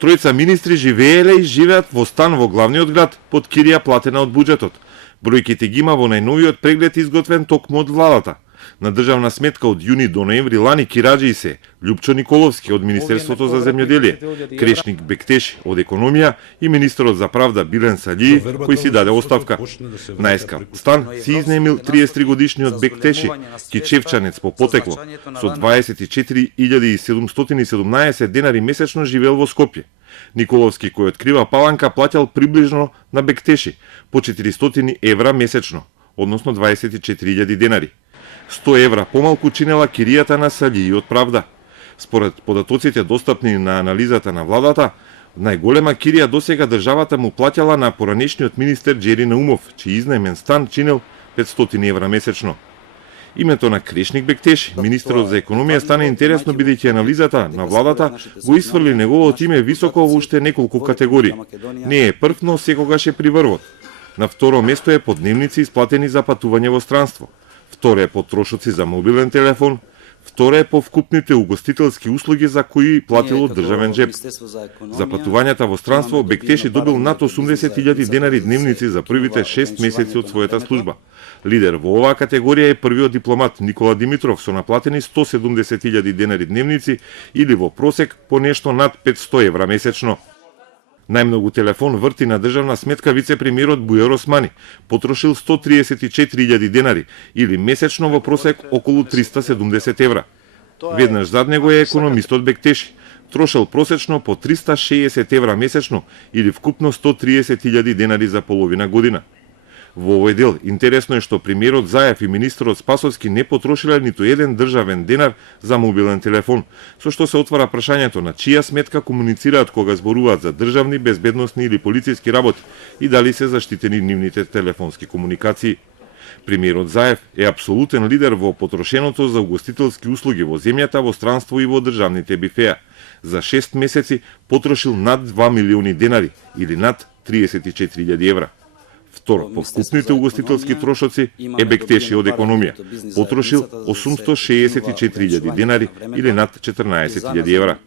Тројца министри живееле и живеат во стан во главниот град под кирија платена од буџетот. Бројките ги има во најновиот преглед изготвен токму од владата. На државна сметка од јуни до ноември лани кираџии се Љупчо Николовски од Министерството за земјоделие, Крешник Бектеши од економија и министерот за правда Билен Саљии, кој си даде оставка. Најскап стан си изнемил 33 годишниот Бектеши, кичевчанец по потекло, со 24.717 денари месечно живеел во Скопје. Николовски, кој открива Паланка, плаќал приближно на Бектеши по 400 евра месечно, односно 24.000 денари. 100 евра помалку чинела киријата на Саљии од правда. Според податоците достапни на анализата на владата, најголема кирија досега државата му плаќала на поранешниот министер Џери Наумов, чиј изнаемен стан чинел 500 евра месечно. Името на Крешник Бектеши, министерот за економија, стана интересно бидејќи анализата на владата го исфрли неговото име високо во уште неколку категории. Не е прв, но секогаш е при врвот. На второ место е по дневници исплатени за патување во странство. Второ е по трошоци за мобилен телефон, второ е по вкупните угостителски услуги за кои платило државен джеп. За патувањата во странство Бектеши добил над 80.000 денари дневници за првите 6 месеци од својата служба. Лидер во оваа категорија е првиот дипломат Никола Димитров со наплатени 170.000 денари дневници или во просек по нешто над 500 евра месечно. Најмногу телефон врти на државна сметка вице-премиерот Бујар Османи, потрошил 134.000 денари или месечно во просек околу 370 евра. Веднаш зад него е економистот Бектеши, трошел просечно по 360 евра месечно или вкупно 130.000 денари за половина година. Во овој дел интересно е што премиерот Заев и министерот Спасовски не потрошиле ниту еден државен денар за мобилен телефон, со што се отвара прашањето на чија сметка комуницираат кога зборуваат за државни, безбедносни или полициски работи и дали се заштитени нивните телефонски комуникации. Премиерот Заев е апсолутен лидер во потрошеното за угостителски услуги во земјата, во странство и во државните бифеа. За 6 месеци потрошил над 2 милиони денари или над 34.000 евра. Второ, по вкупните угостителски трошоци е Бектеши од економија. Потрошил 864.000 денари или над 14.000 евра.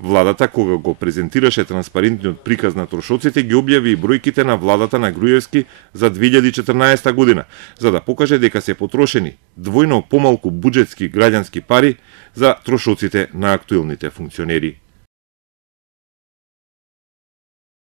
Владата, кога го презентираше транспарентниот приказ на трошоците, ги објави и бројките на владата на Груевски за 2014 година, за да покаже дека се потрошени двојно помалку буџетски граѓански пари за трошоците на актуелните функционери.